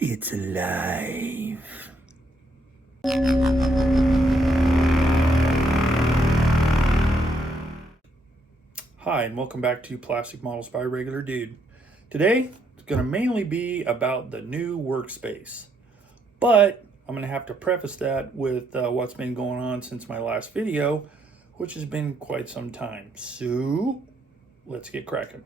It's alive. Hi, and welcome back to Plastic Models by Regular Dude. Today, it's going to mainly be about the new workspace. But I'm going to have to preface that with what's been going on since my last video, which has been quite some time. So, let's get cracking.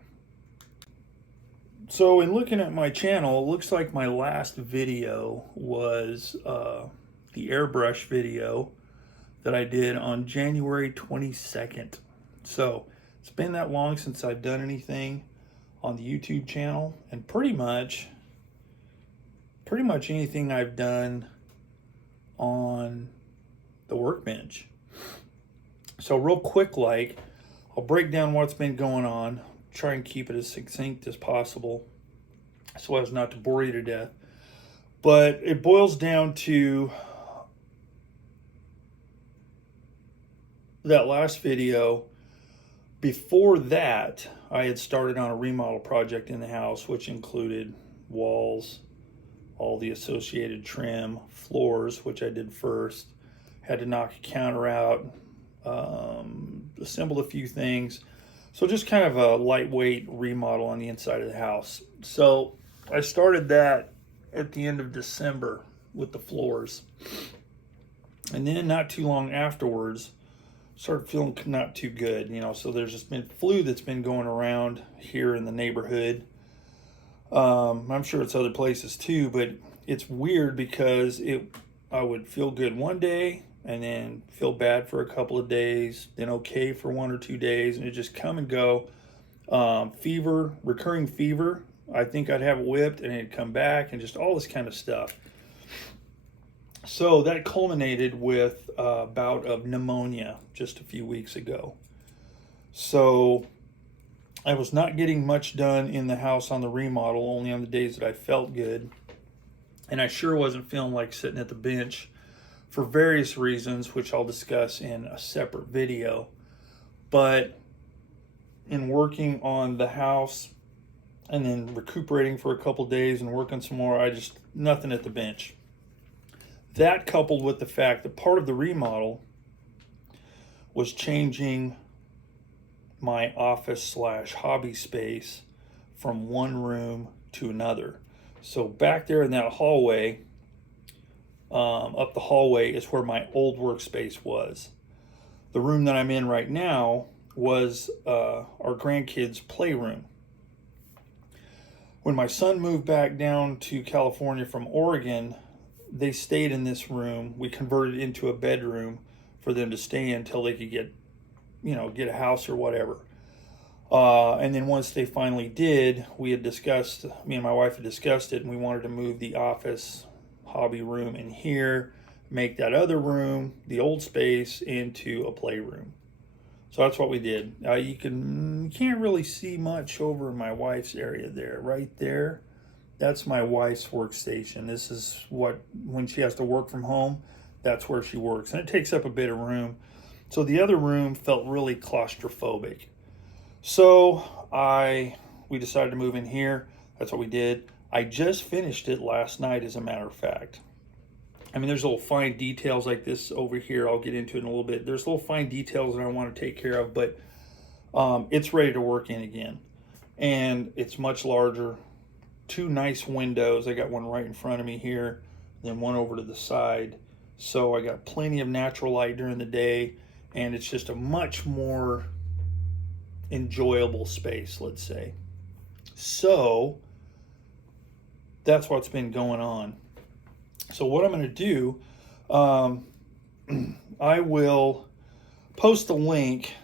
So, in looking at my channel, it looks like my last video was the airbrush video that I did on January 22nd. So, it's been that long since I've done anything on the YouTube channel, and pretty much anything I've done on the workbench. So real quick, I'll break down what's been going on, try and keep it as succinct as possible so as not to bore you to death. But it boils down to that last video. Before that, I had started on a remodel project in the house, which included walls, all the associated trim, floors, which I did first, had to knock a counter out, assembled a few things. So just kind of a lightweight remodel on the inside of the house. So I started that at the end of December with the floors. And then not too long afterwards, started feeling not too good, so there's just been flu that's been going around here in the neighborhood. I'm sure it's other places too, but it's weird because I would feel good one day and then feel bad for a couple of days, then okay for 1 or 2 days, and it just come and go. Fever, recurring fever. I think I'd have it whipped and it'd come back and just all this kind of stuff. So that culminated with a bout of pneumonia just a few weeks ago. So I was not getting much done in the house on the remodel, only on the days that I felt good. And I sure wasn't feeling like sitting at the bench for various reasons, which I'll discuss in a separate video. But in working on the house and then recuperating for a couple days and working some more, nothing at the bench. That coupled with the fact that part of the remodel was changing my office / hobby space from one room to another. So back there in that hallway, up the hallway is where my old workspace was. The room that I'm in right now was our grandkids' playroom. When my son moved back down to California from Oregon, they stayed in this room. We converted it into a bedroom for them to stay in until they could get a house or whatever. And then once they finally did, me and my wife had discussed it, and we wanted to move the office hobby room in here, make that other room, the old space, into a playroom. So that's what we did. You can't really see much over in my wife's area there, right there. That's my wife's workstation. This is when she has to work from home, that's where she works. And it takes up a bit of room. So the other room felt really claustrophobic. So we decided to move in here. That's what we did. I just finished it last night, as a matter of fact. I mean, there's little fine details like this over here. I'll get into it in a little bit. There's little fine details that I want to take care of, but it's ready to work in again. And it's much larger. 2 nice windows. I got one right in front of me here, then one over to the side. So I got plenty of natural light during the day, and it's just a much more enjoyable space, let's say. So that's what's been going on. So what I'm going to do, I will post a link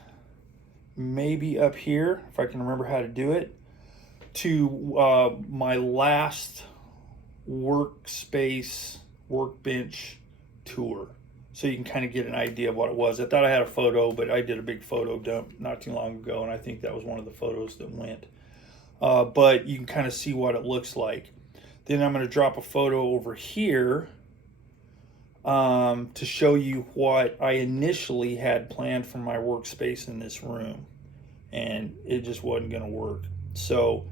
maybe up here, if I can remember how to do it, to my last workbench tour, so you can kind of get an idea of what it was. I thought I had a photo, but I did a big photo dump not too long ago, and I think that was one of the photos that went. But you can kind of see what it looks like. Then I'm going to drop a photo over here to show you what I initially had planned for my workspace in this room, and it just wasn't going to work. So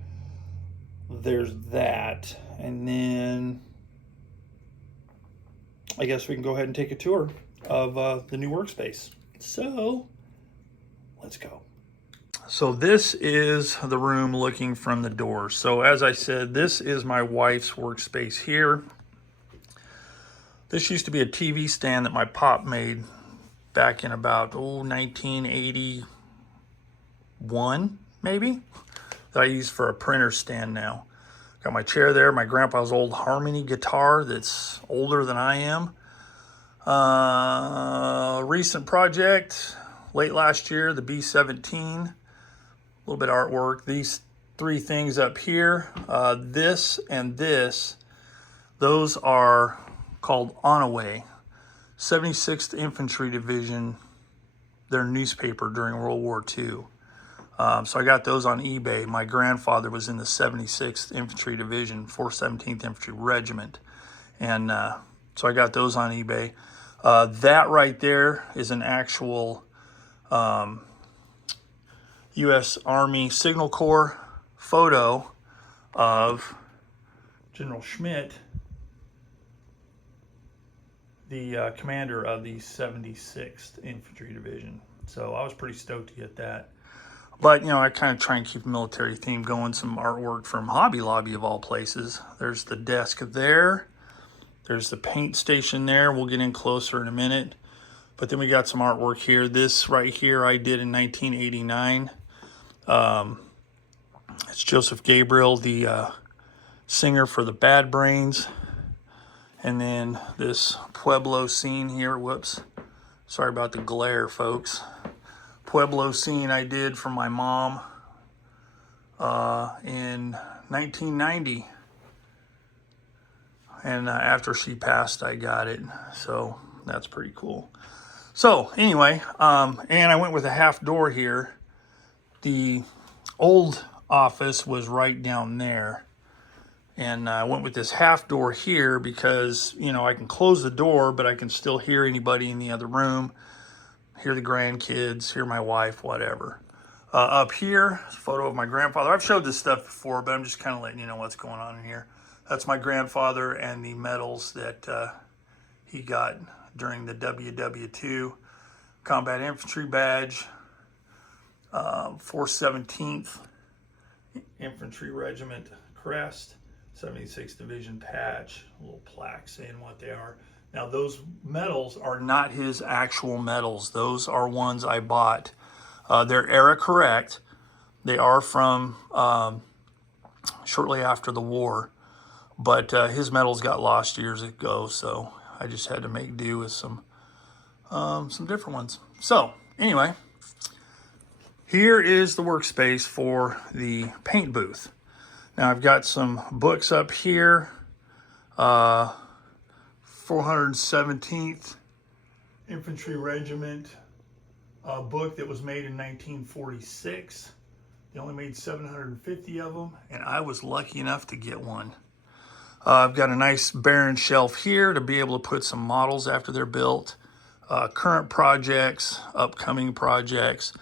there's that. And then I guess we can go ahead and take a tour of the new workspace. So let's go. So this is the room looking from the door. So as I said, this is my wife's workspace here. This used to be a TV stand that my pop made back in about 1981, maybe, that I use for a printer stand now. Got my chair there, my grandpa's old Harmony guitar that's older than I am. Recent project, late last year, the B-17. A little bit of artwork. These three things up here, this and this, those are called Onaway, 76th Infantry Division, their newspaper during World War II. So I got those on eBay. My grandfather was in the 76th Infantry Division, 417th Infantry Regiment. And so I got those on eBay. That right there is an actual U.S. Army Signal Corps photo of General Schmidt, the commander of the 76th Infantry Division. So I was pretty stoked to get that. But, you know, I kind of try and keep the military theme going. Some artwork from Hobby Lobby of all places. There's the desk there. There's the paint station there. We'll get in closer in a minute. But then we got some artwork here. This right here I did in 1989. It's Joseph Gabriel, the singer for the Bad Brains. And then this Pueblo scene here. Whoops. Sorry about the glare, folks. Pueblo scene I did for my mom in 1990. And after she passed, I got it. So that's pretty cool. So anyway, and I went with a half door here. The old office was right down there. And I went with this half door here because, you know, I can close the door, but I can still hear anybody in the other room, hear the grandkids, hear my wife, whatever. Up here, a photo of my grandfather. I've showed this stuff before, but I'm just kind of letting you know what's going on in here. That's my grandfather and the medals that he got during the WW2 Combat Infantry Badge, 417th Infantry Regiment crest, 76th Division patch, a little plaque saying what they are. Now those medals are not his actual medals. Those are ones I bought. They're era correct. They are from shortly after the war, but his medals got lost years ago, so I just had to make do with some different ones. So anyway, here is the workspace for the paint booth. Now I've got some books up here. 417th Infantry Regiment book that was made in 1946. They only made 750 of them, and I was lucky enough to get one. I've got a nice barren shelf here to be able to put some models after they're built, current projects, upcoming projects,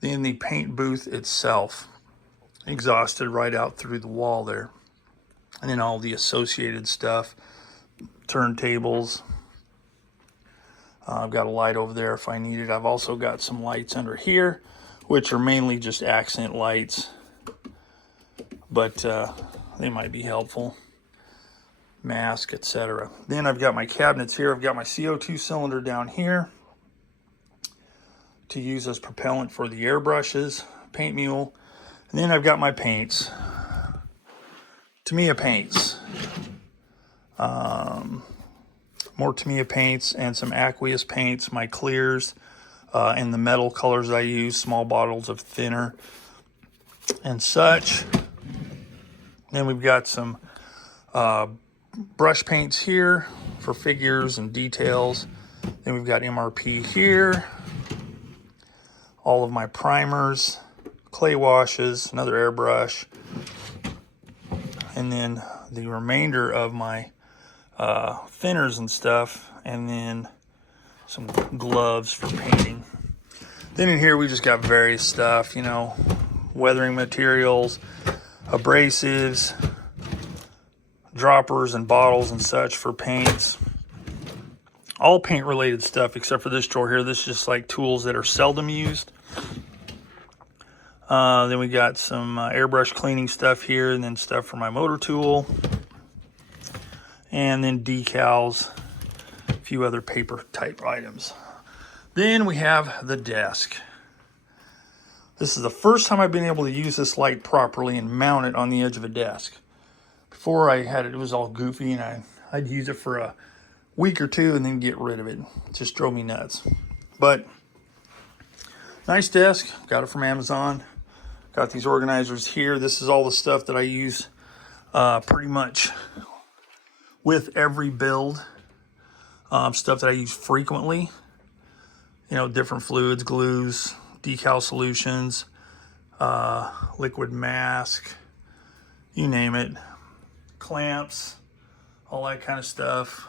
then the paint booth itself, exhausted right out through the wall there, and then all the associated stuff, turntables. I've got a light over there if I need it. I've also got some lights under here, which are mainly just accent lights, but they might be helpful. Mask, etc. Then I've got my cabinets here. I've got my CO2 cylinder down here to use as propellant for the airbrushes, paint mule. And then I've got my paints. Tamiya paints. More Tamiya paints and some aqueous paints, my clears, and the metal colors I use, small bottles of thinner and such. Then we've got some brush paints here for figures and details. Then we've got MRP here. All of my primers, clay washes, another airbrush, and then the remainder of my thinners and stuff, and then some gloves for painting. Then in here we just got various stuff, you know, weathering materials, abrasives, droppers and bottles and such for paints. All paint related stuff except for this drawer here. This is just like tools that are seldom used. Then we got some airbrush cleaning stuff here, and then stuff for my motor tool. And then decals, a few other paper type items. Then we have the desk. This is the first time I've been able to use this light properly and mount it on the edge of a desk. Before I had it, it was all goofy, and I'd use it for a week or two and then get rid of it. It just drove me nuts. But nice desk, got it from Amazon. Got these organizers here. This is all the stuff that I use pretty much with every build. Stuff that I use frequently. You know, different fluids, glues, decal solutions, liquid mask, you name it. Clamps, all that kind of stuff.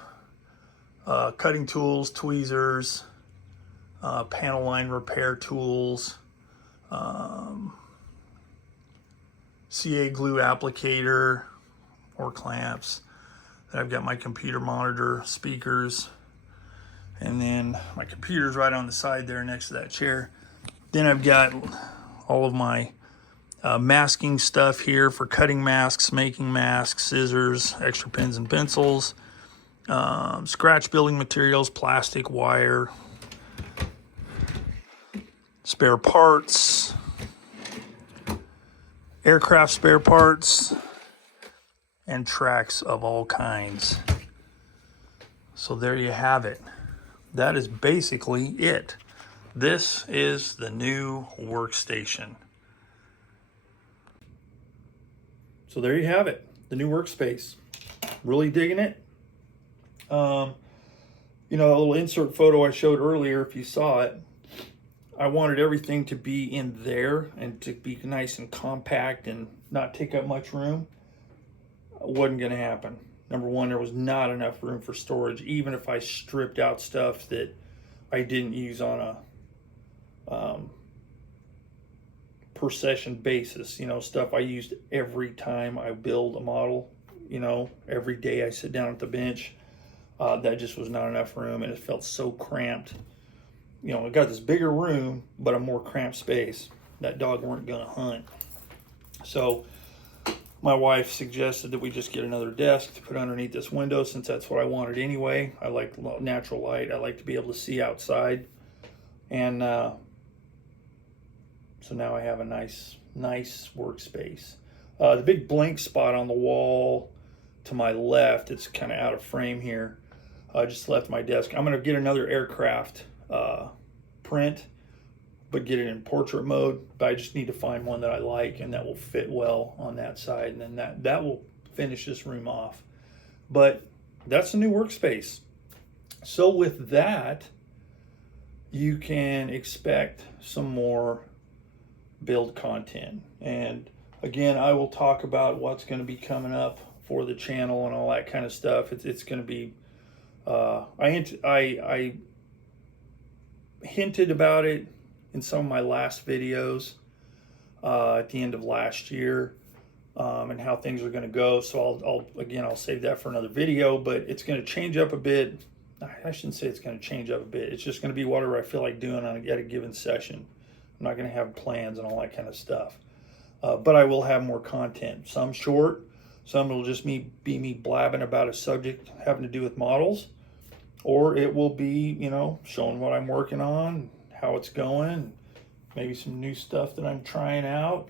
Cutting tools, tweezers, panel line repair tools, CA glue applicator or clamps. Then I've got my computer monitor, speakers, and then my computer's right on the side there next to that chair. Then I've got all of my masking stuff here for cutting masks, making masks, scissors, extra pens and pencils, scratch building materials, plastic, wire, spare parts, aircraft spare parts, and tracks of all kinds. So there you have it. That is basically it. This is the new workstation. So there you have it, the new workspace. Really digging it. You know, a little insert photo I showed earlier, if you saw it, I wanted everything to be in there and to be nice and compact and not take up much room. Wasn't going to happen. Number one, there was not enough room for storage, even if I stripped out stuff that I didn't use on a per session basis. You know, stuff I used every time I build a model. You know, every day I sit down at the bench. That just was not enough room, and it felt so cramped. You know, I got this bigger room, but a more cramped space. That dog weren't gonna hunt. So my wife suggested that we just get another desk to put underneath this window, since that's what I wanted anyway. I like natural light. I like to be able to see outside. And so now I have a nice workspace. The big blank spot on the wall to my left, it's kind of out of frame here. I just left my desk. I'm gonna get another aircraft print, but get it in portrait mode. But I just need to find one that I like and that will fit well on that side, and then that will finish this room off. But that's the new workspace. So with that, you can expect some more build content. And again, I will talk about what's going to be coming up for the channel and all that kind of stuff. It's going to be I hinted about it in some of my last videos at the end of last year, and how things are going to go. So I'll save that for another video, but it's going to change up a bit. I shouldn't say it's going to change up a bit. It's just going to be whatever I feel like doing at a given session. I'm not going to have plans and all that kind of stuff. But I will have more content. Some short, some will just be me blabbing about a subject having to do with models, or it will be, you know, showing what I'm working on, how it's going, maybe some new stuff that I'm trying out.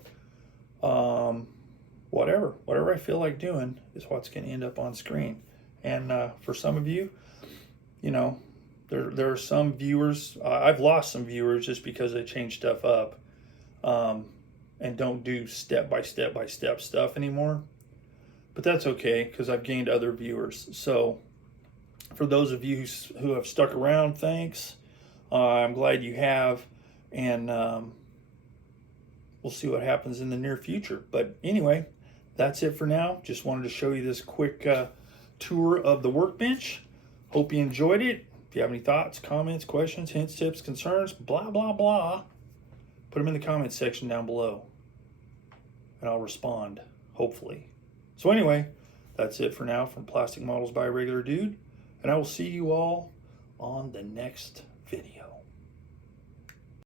Whatever I feel like doing is what's going to end up on screen. And for some of you, you know, there are some viewers, I've lost some viewers just because I change stuff up and don't do step by step stuff anymore. But that's okay, because I've gained other viewers. So for those of you who have stuck around, thanks. I'm glad you have, and we'll see what happens in the near future. But anyway, that's it for now. Just wanted to show you this quick tour of the workbench. Hope you enjoyed it. If you have any thoughts, comments, questions, hints, tips, concerns, blah, blah, blah, put them in the comments section down below, and I'll respond, hopefully. So anyway, That's it for now from Plastic Models by a Regular Dude, and I will see you all on the next video.